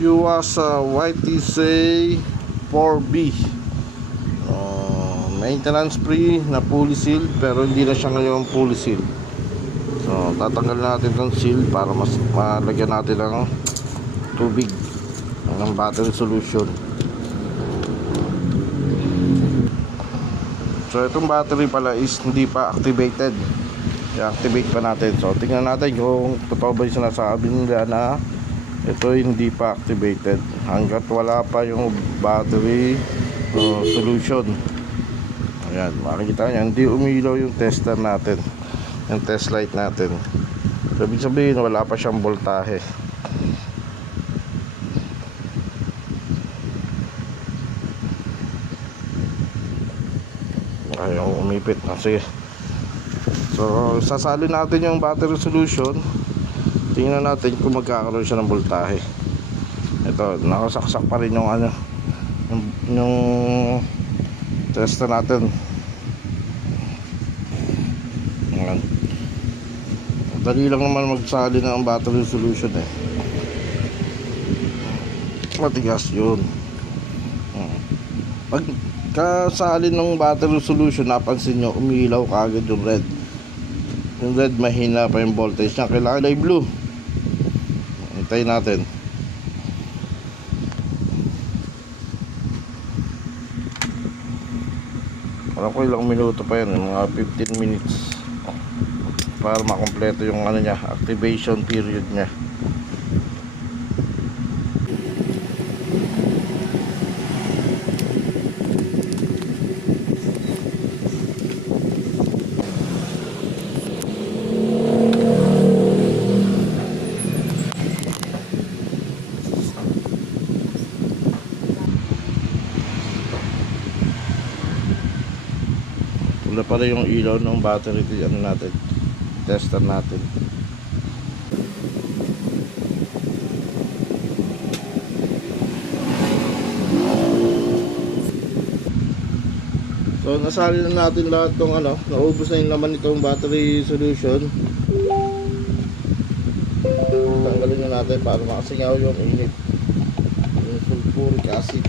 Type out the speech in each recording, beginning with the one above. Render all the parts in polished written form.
Yuasa YTC 4B, maintenance free na fully sealed, pero hindi na siya ngayon fully sealed. So tatanggal natin ng seal para mas malagyan natin ng tubig ng battery solution. So itong battery pala is hindi pa activated, i-activate pa natin. So tingnan natin kung totoo ba yung sinasabi nila na ito hindi pa activated hanggat wala pa yung battery solution. Ayan, makikita nyo hindi umilaw yung tester natin, yung test light natin. So ibig sabihin wala pa siyang voltahe. Ayaw umipit na, sige. So sasalin natin yung battery solution. Tingnan natin kung magkakaroon siya ng voltahe. Ito, nakasaksak pa rin yung yung tester natin. Ayan. Dali lang naman magsalin ng battery solution eh. Matigas yun. Pag kasalin ng battery solution, napansin nyo umilaw kaagad yung red. Yung red mahina pa yung voltage niya. Kailangan ay blue. Hintayin natin. Alam ko ilang minuto pa yan, mga 15 minutes para makompleto yung niya, activation period niya. Wala pala yung ilaw ng battery natin, tester natin. So nasali na natin lahat tong naubos na yung laman nitong battery solution. Tanggalin na natin para makasingaw yung init, yung sulfuric acid.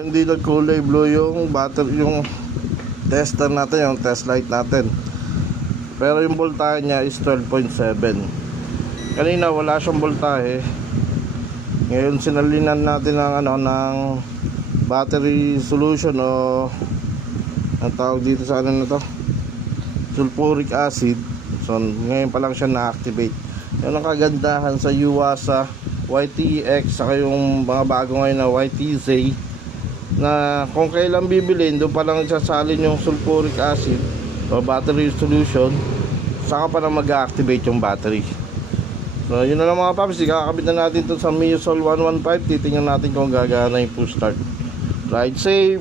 Hindi nagkulay blue yung battery, yung tester natin, yung test light natin. Pero yung voltahe niya is 12.7. Kanina wala siyang voltahe. Ngayon sinalinan natin ng ng battery solution o ang tawag dito sa na to, sulfuric acid. So ngayon pa lang siya na-activate. Yan ang kagandahan sa Yuasa YTX saka yung mga bago ngayon na YTZ, na kung kailan bibilin doon pa lang sasalin yung sulfuric acid o battery solution, saka pa na mag-activate yung battery. So yun na lang mga paps, ikakabit na natin to sa Miusol 115. Titingnan natin kung gagana yung push start. Ride safe.